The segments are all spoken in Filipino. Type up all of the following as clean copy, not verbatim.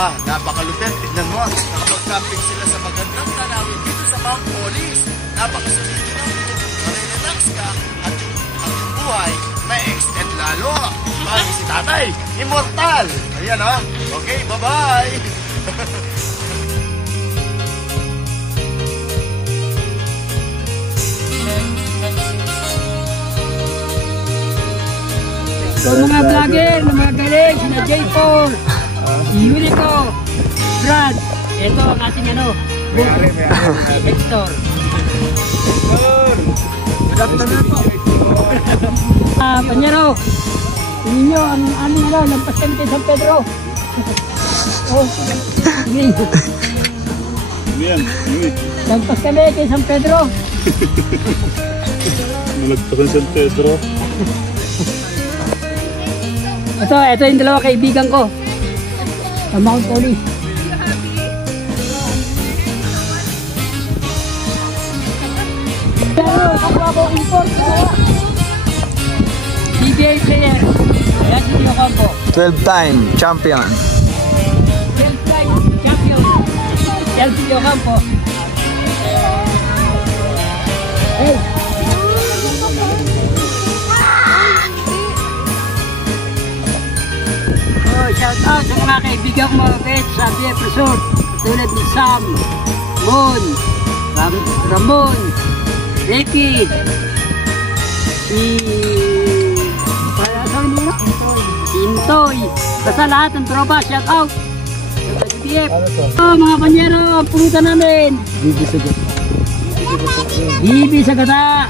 Aba, napakalupit. Tignan mo, nakapag-camping sila sa magandang tanawin dito sa Mount Polis. Napakasulit nyo, marirelax ka at ang buhay may extend lalo. Bakit si tatay? Immortal! Ayan ha. Okay, bye-bye! So mga vlogger, mga galing, sina J4, si Unico, Brad, ito ang ating Hector. Good afternoon po. Panyero, tingin nyo ang aming lampas kami kay San Pedro. Oh, sige. Lampas kami kay San Pedro. Malagpasan San Pedro. Ito yung dalawa kaibigan ko sa Mount Polis. Pero ako import PBA player. Yan si Tio Campo. 12-time champion. 12-time champion. Yan si Tio Campo. Hey! Shout out sa mga kaibigan ko mga bet sa Via Resort tulad ni Sam, Moon, Ramon, Ricky, Intoy, basta lahat ng tropa, shout out sa BF. Mga panyero, pulutan namin Bibi sa gata.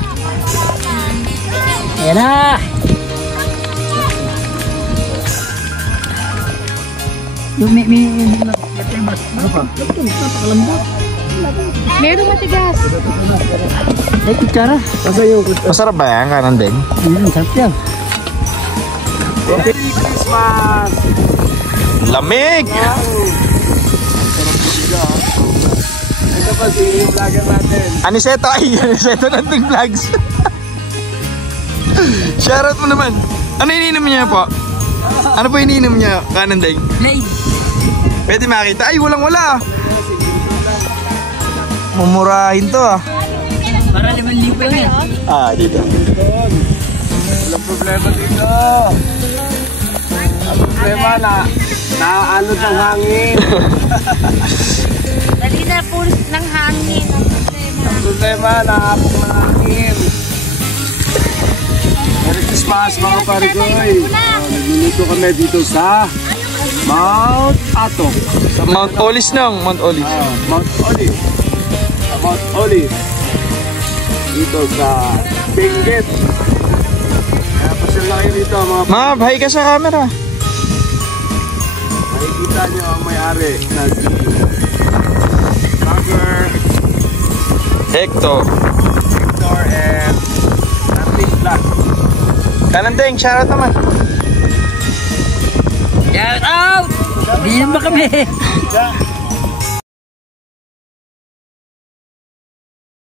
Ayan na. Yung meron matigas. Ay, kutsara. Masarap ba yan, kanan din? Sarap yan. Merry Christmas! Lamig! Ito pa si vlogger natin. Aniseto ng Ting Vlogs. Shoutout mo naman. Ano iniinom niya po? Ano po iniinom niya, kanan din? Blade. Pwede makita. Ay, walang-wala. Mumurahin to ah. Para 5,000 lang yan. Dito. Walang problema dito. Ang problema na naaalot ng hangin. Dali na po ng hangin ang problema. Ang problema, naapok ng hangin. Merry Christmas mga parigoy. Nagluluto kami dito sa Mount Atok. Mount Olis nang, Mount Olis. Mount Olive. Mount Olive. Dito sa Benguet. Kaya pasyal lang kayo dito mga Ma, bahay ka sa camera. makikita nyo ang may-ari na si Bagger, Hector and Anting Black. Kanan din, shoutout naman. Shout out! Hindi naman kami.